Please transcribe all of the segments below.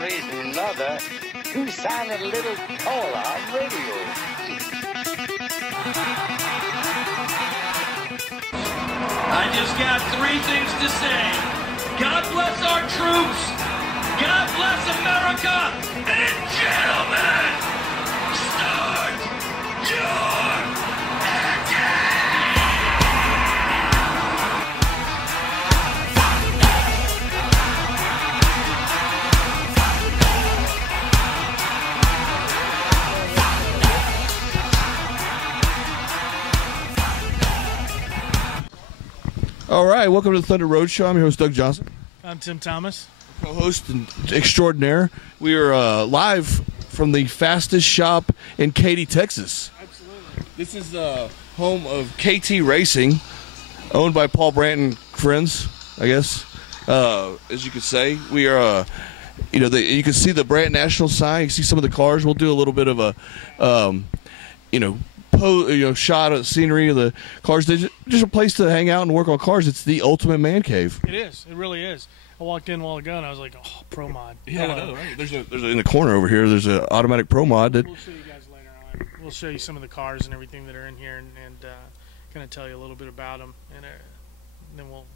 reason or another, you sounded a little taller on radio. I just got three things to say. God bless our troops. God bless America. And gentlemen, start your engine. All right, welcome to the Thunder Road Show. I'm your host, Doug Johnson. I'm Tim Thomas. Co-host and extraordinaire. We are live from the fastest shop in Katy, Texas. Absolutely. This is the home of KT Racing, owned by Paul Brandt and friends, I guess. As you could say, we are, you can see the Brandt National sign. You can see some of the cars. We'll do a little bit of a, shot of the scenery of the cars. There's just a place to hang out and work on cars. It's the ultimate man cave. It is. It really is. I walked in a while ago and I was like, "Oh, Pro Mod." Yeah, I know, right? There's in the corner over here. There's an automatic Pro Mod. That, We'll show you guys later on. We'll show you some of the cars and everything that are in here, and kind of tell you a little bit about them, and then we'll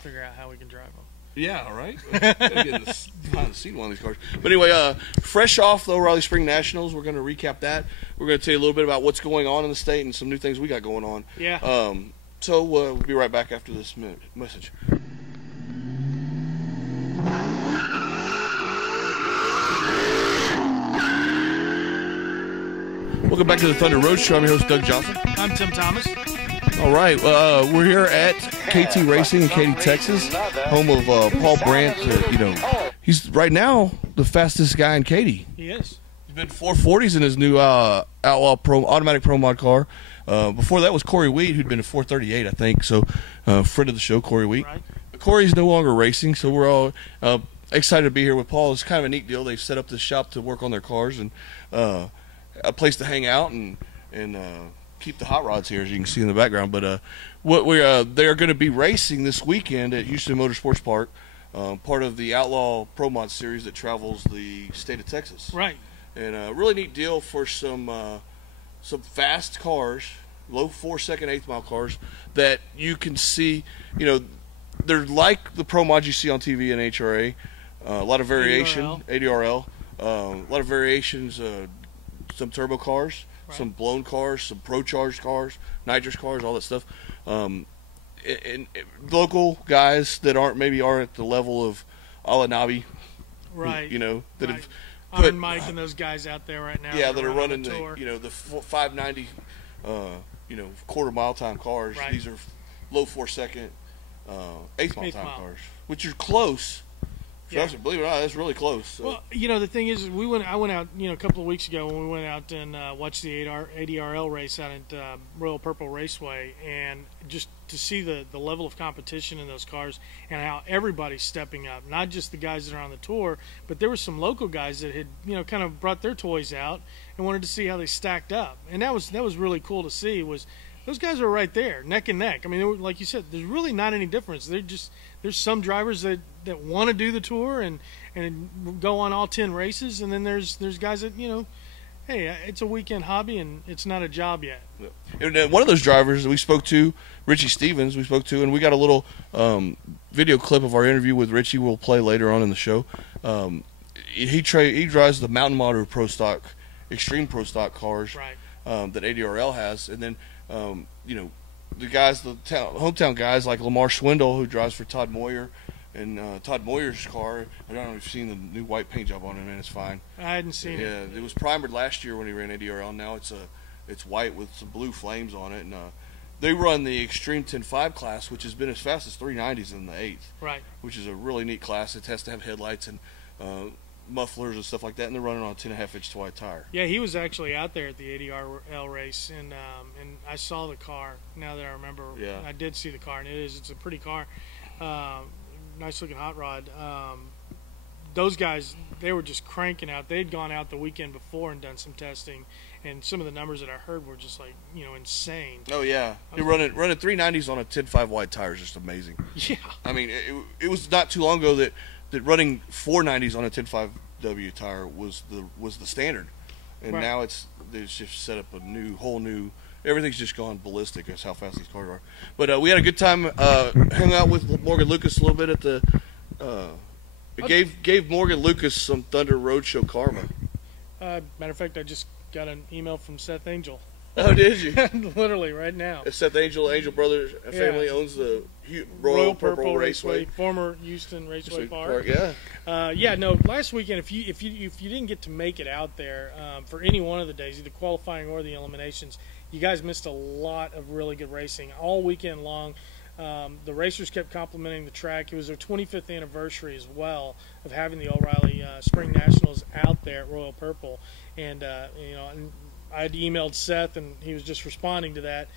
figure out how we can drive them. yeah, all right. Gotta get behind the scene one of these cars. But anyway, fresh off the O'Reilly Spring Nationals, we're going to recap that. We're going to tell you a little bit about what's going on in the state and some new things we got going on. Yeah. So we'll be right back after this message. Welcome back to the Thunder Road Show. I'm your host, Doug Johnson. I'm Tim Thomas. All right, we're here at KT Racing in Katy, Texas, home of Paul Brandt. He's right now the fastest guy in Katy. He is. He's been 440s in his new Outlaw automatic Pro Mod car. Before that was Corey Wheat, who'd been a 438, I think. So, friend of the show, Corey Wheat. Right. But Corey's no longer racing, so we're all excited to be here with Paul. It's kind of a neat deal. They've set up this shop to work on their cars and a place to hang out and keep the hot rods here, as you can see in the background. But they're going to be racing this weekend at Houston Motorsports Park, part of the Outlaw Pro Mod series that travels the state of Texas. Right. And a really neat deal for some fast cars, low 4-second, eighth-mile cars that you can see. They're like the Pro Mods you see on TV and HRA. A lot of variation, ADRL. A lot of variations. Some turbo cars, right. Some blown cars, some pro-charged cars, nitrous cars, all that stuff. And local guys that aren't at the level of Alanabi, right? That right. have put Mike and those guys out there right now. Yeah, that are running the tour. the 590, quarter mile time cars. Right. These are low 4-second, eighth mile cars, which are close. Yeah. Believe it or not, that's really close. So. Well, the thing is, I went out, a couple of weeks ago when we went out and watched the ADRL race out at Royal Purple Raceway, and just to see the level of competition in those cars and how everybody's stepping up, not just the guys that are on the tour, but there were some local guys that had, kind of brought their toys out and wanted to see how they stacked up, and that was really cool to see. Was those guys are right there, neck and neck. I mean, like you said, there's really not any difference. There's some drivers that want to do the tour and go on all 10 races, and then there's guys that, hey, it's a weekend hobby and it's not a job yet. Yeah. And one of those drivers that we spoke to, Richie Stevens, and we got a little video clip of our interview with Richie we'll play later on in the show. He drives the Mountain Model Pro Stock, Extreme Pro Stock cars, right. That ADRL has, and then the guys, hometown guys like Lamar Swindle, who drives for Todd Moyer, and Todd Moyer's car. I don't know if you've seen the new white paint job on it, man. It's fine. I hadn't seen it. Yeah, it was primered last year when he ran ADRL. Now it's white with some blue flames on it, and they run the Extreme 10.5 class, which has been as fast as 390s in the 8th. Right. Which is a really neat class. It has to have headlights and mufflers and stuff like that, and they're running on a 10.5-inch wide tire. Yeah, he was actually out there at the ADRL race, and I saw the car. Now that I remember, yeah. I did see the car, and it's a pretty car, nice looking hot rod. Those guys, they were just cranking out. They'd gone out the weekend before and done some testing, and some of the numbers that I heard were just like insane. Oh yeah, you're running 390s on a 10.5 wide tire is just amazing. Yeah, I mean it was not too long ago that running 490s on a 10.5 W tire was the standard, and Right. now they've just set up a whole new. Everything's just gone ballistic. That's how fast these cars are. But we had a good time. Hung out with Morgan Lucas a little bit at the. It gave Morgan Lucas some Thunder Roadshow karma. Matter of fact, I just got an email from Seth Angel. Oh, did you? Literally right now. Seth Angel Brothers family owns the Royal Purple Raceway. Former Houston Raceway Park. Yeah. No. Last weekend, if you didn't get to make it out there for any one of the days, either qualifying or the eliminations, you guys missed a lot of really good racing all weekend long. The racers kept complimenting the track. It was their 25th anniversary as well of having the O'Reilly Spring Nationals out there at Royal Purple, and and I had emailed Seth, and he was just responding to that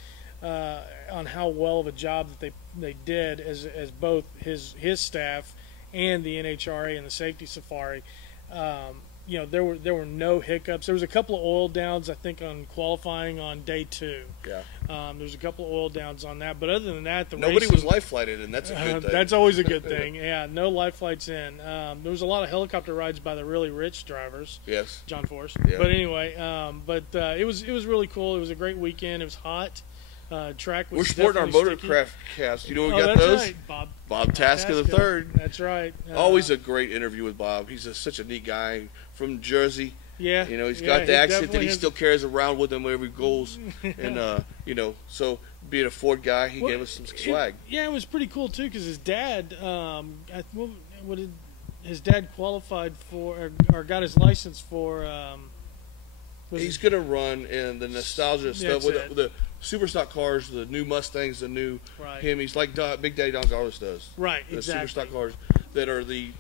on how well of a job that they did as both his staff and the NHRA and the Safety Safari. There were no hiccups. There was a couple of oil downs, I think, on qualifying on day 2. Yeah. There was a couple of oil downs on that, but other than that, nobody was life flighted, and that's a good thing. That's always a good thing. Yeah, no life flights in. There was a lot of helicopter rides by the really rich drivers. Yes. John Force. Yeah. But anyway, it was really cool. It was a great weekend. It was hot. Track was We're sporting our definitely Motorcraft cast. You know we sticky. got That's those? Right. Bob Tasca the third. That's right. Always a great interview with Bob. He's such a neat guy from Jersey. Yeah. He's got the accent that he has- still carries around with him wherever he goes. And, so being a Ford guy, he gave us some swag. It was pretty cool, too, because his dad, his dad qualified for, or got his license for, He's going to run in the nostalgia stuff That's with the super stock cars, the new Mustangs, the new Right. Hemis, like Big Daddy Don Carlos does. Right, The exactly. super stock cars that are the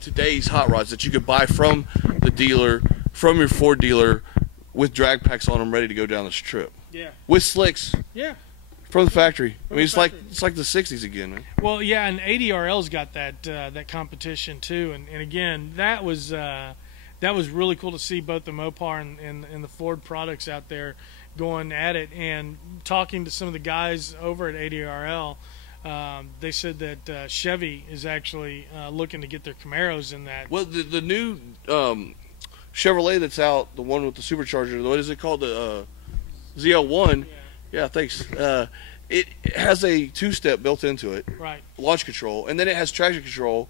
today's hot rods that you could buy from the dealer, from your Ford dealer, with drag packs on them, ready to go down this trip Yeah. with slicks Yeah. from the factory. From the factory. It's like the '60s again, man. Well, yeah, and ADRL's got that competition too, and again, that was really cool to see both the Mopar and the Ford products out there going at it, and talking to some of the guys over at ADRL. They said that Chevy is actually looking to get their Camaros in that. Well, the new Chevrolet that's out, the one with the supercharger, what is it called? The ZL1. Yeah, thanks. It has a 2-step built into it, Right. launch control, and then it has traction control,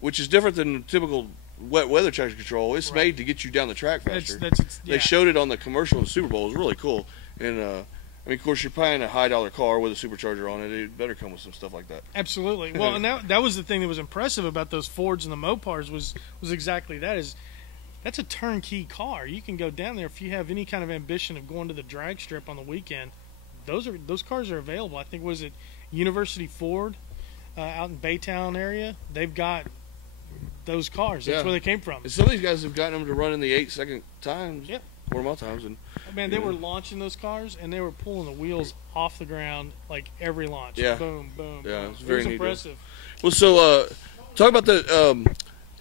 which is different than typical wet weather traction control. It's Right. made to get you down the track faster. That's They showed it on the commercial in the Super Bowl. It was really cool. And of course, you're buying a high-dollar car with a supercharger on it. It better come with some stuff like that. Absolutely. Well, and that was the thing that was impressive about those Fords and the Mopars was exactly that. That's a turnkey car. You can go down there if you have any kind of ambition of going to the drag strip on the weekend. Those cars are available. I think was it University Ford out in Baytown area. They've got those cars. That's Yeah. where they came from. And some of these guys have gotten them to run in the 8-second times, Yep. quarter mile times, and Man, they were launching those cars and they were pulling the wheels off the ground like every launch. Yeah. Boom, boom. Yeah, boom. it's very it was neat deal. impressive. Well, so talk about the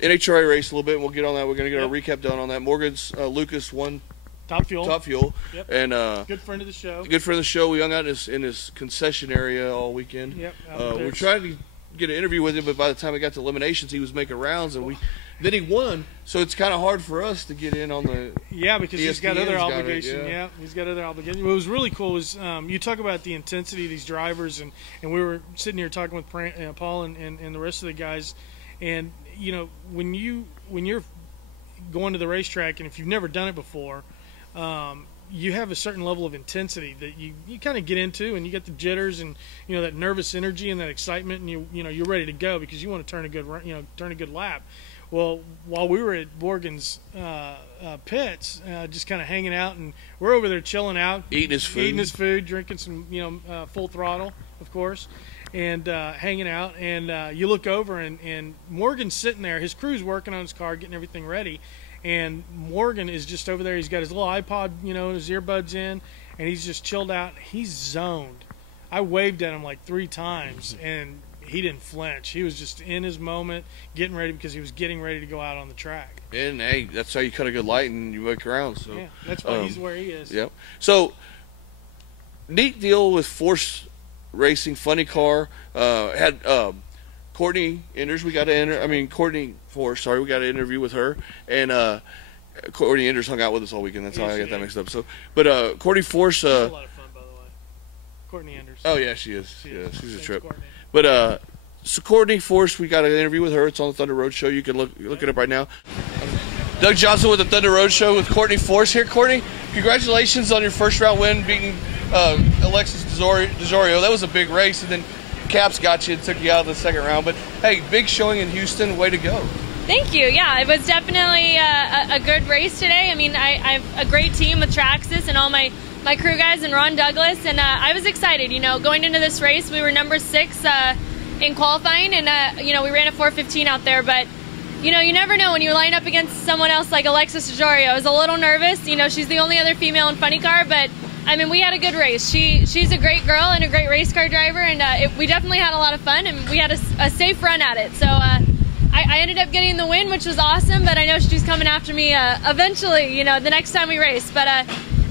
NHRA race a little bit, and we'll get on that. We're going to get our recap done on that. Morgan's Lucas won Top Fuel. Top Fuel, Yep. and Good friend of the show. good friend of the show. We hung out in his concession area all weekend. Yep. We were trying to get an interview with him, but by the time we got to eliminations, he was making rounds, and then he won. So it's kind of hard for us to get in on the. Yeah, because he's got ESPN's other got it, obligations. yeah. He's got other obligations. What was really cool was you talk about the intensity of these drivers, and we were sitting here talking with Paul and the rest of the guys, and when you're going to the racetrack, and if you've never done it before, you have a certain level of intensity that you kind of get into, and you get the jitters and that nervous energy and that excitement, and you're ready to go because you want to turn a good lap. Well, while we were at Morgan's pits, just kind of hanging out, and we're over there chilling out, Eating his food, drinking some full throttle, of course, and hanging out, and you look over, and Morgan's sitting there. His crew's working on his car, getting everything ready. And Morgan is just over there. He's got his little iPod, his earbuds in, and he's just chilled out. He's zoned. I waved at him like 3 times, and he didn't flinch. He was just in his moment, getting ready because he was getting ready to go out on the track. And hey, that's how you cut a good light and you make rounds. So Yeah, that's why he's where he is. Yep. So neat deal with Force Racing, funny car. Had Courtney Enders, Courtney Force, sorry, we got an interview with her, and Courtney Enders hung out with us all weekend. That's how I got that mixed up. So, but Courtney Force. She's a lot of fun, by the way. Courtney Enders. Oh yeah, she is. She's a Thanks, trip. Courtney. But so Courtney Force, we got an interview with her. It's on the Thunder Road Show. You can look it up right now. Doug Johnson with the Thunder Road Show with Courtney Force here. Courtney, congratulations on your first round win, beating Alexis DeJorio. That was a big race, and then Caps got you and took you out of the second round. But hey, big showing in Houston. Way to go. Thank you. Yeah, it was definitely a good race today. I mean, I have a great team with Traxxas and all my crew guys and Ron Douglas, and I was excited. You know, going into this race, we were number 6 in qualifying, and you know, we ran a 4:15 out there, but you know, you never know when you line up against someone else like Alexis DeJorio. I was a little nervous. You know, she's the only other female in funny car, but I mean, we had a good race. She's a great girl and a great race car driver, and we definitely had a lot of fun, and we had a safe run at it. So I ended up getting the win, which was awesome, but I know she's coming after me eventually, you know, the next time we race. But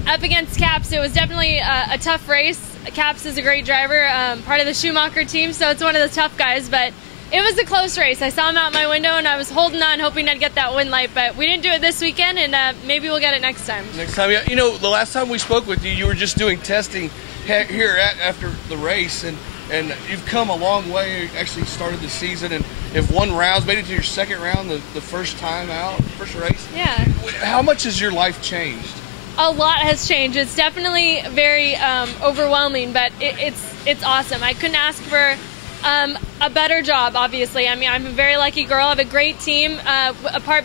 up against Caps, it was definitely a tough race. Caps is a great driver, part of the Schumacher team, so it's one of the tough guys, but it was a close race. I saw him out my window, and I was holding on, hoping I'd get that win light, but we didn't do it this weekend, and maybe we'll get it next time. Next time, yeah. You know, the last time we spoke with you, you were just doing testing here after the race, and you've come a long way. You actually started the season and have won rounds, made it to your second round the first time out, first race. Yeah. How much has your life changed? A lot has changed. It's definitely very overwhelming, but it's awesome. I couldn't ask for a better job, obviously. I mean, I'm a very lucky girl. I have a great team.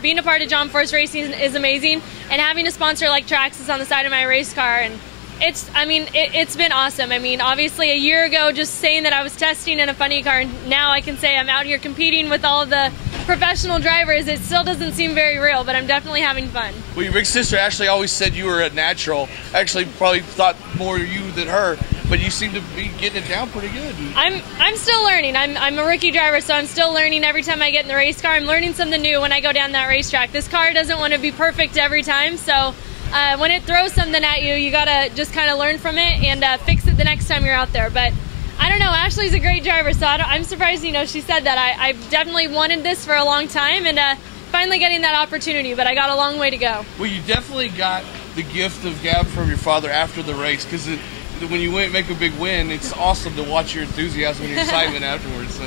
Being a part of John Force Racing is amazing, and having a sponsor like Traxxas on the side of my race car, and it's been awesome. I mean, obviously a year ago, just saying that I was testing in a funny car, and now I can say I'm out here competing with all of the professional drivers. It still doesn't seem very real, but I'm definitely having fun. Well, your big sister Ashley always said you were a natural. Actually, probably thought more of you than her, but you seem to be getting it down pretty good. I'm still learning. I'm a rookie driver, so I'm still learning every time I get in the race car. I'm learning something new when I go down that racetrack. This car doesn't want to be perfect every time, so when it throws something at you, you gotta just kind of learn from it and fix it the next time you're out there. But I don't know, Ashley's a great driver, so I'm surprised, you know, she said that. I've definitely wanted this for a long time, and finally getting that opportunity, but I got a long way to go. Well, you definitely got the gift of gab from your father after the race, because when you make a big win, it's awesome to watch your enthusiasm and your excitement afterwards. So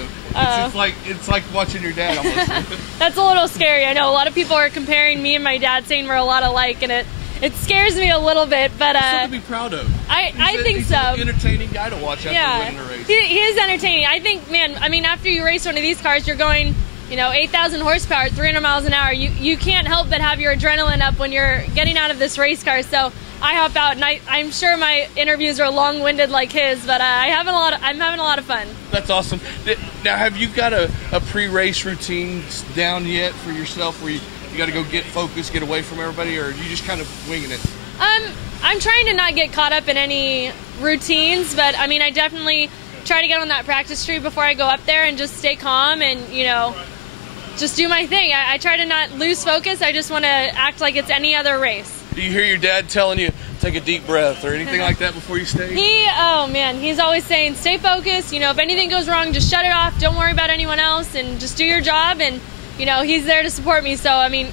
it's like watching your dad almost. That's a little scary. I know a lot of people are comparing me and my dad, saying we're a lot alike, and it scares me a little bit, but something to be proud of. I think he's so. An entertaining guy to watch after winning a race. He is entertaining. I think, man, I mean, after you race one of these cars, you're going, you know, 8,000 horsepower, 300 miles an hour. You can't help but have your adrenaline up when you're getting out of this race car. So I hop out, and I'm sure my interviews are long-winded like his, but I'm having a lot of fun. That's awesome. Now, have you got a pre-race routine down yet for yourself, where you got to go get focused, get away from everybody, or are you just kind of winging it? I'm trying to not get caught up in any routines, but I mean, I definitely try to get on that practice street before I go up there and just stay calm and, you know, just do my thing. I try to not lose focus. I just want to act like it's any other race. Do you hear your dad telling you, take a deep breath or anything like that before you stage? Oh man, he's always saying, stay focused. You know, if anything goes wrong, just shut it off. Don't worry about anyone else and just do your job. And, you know, he's there to support me. So, I mean,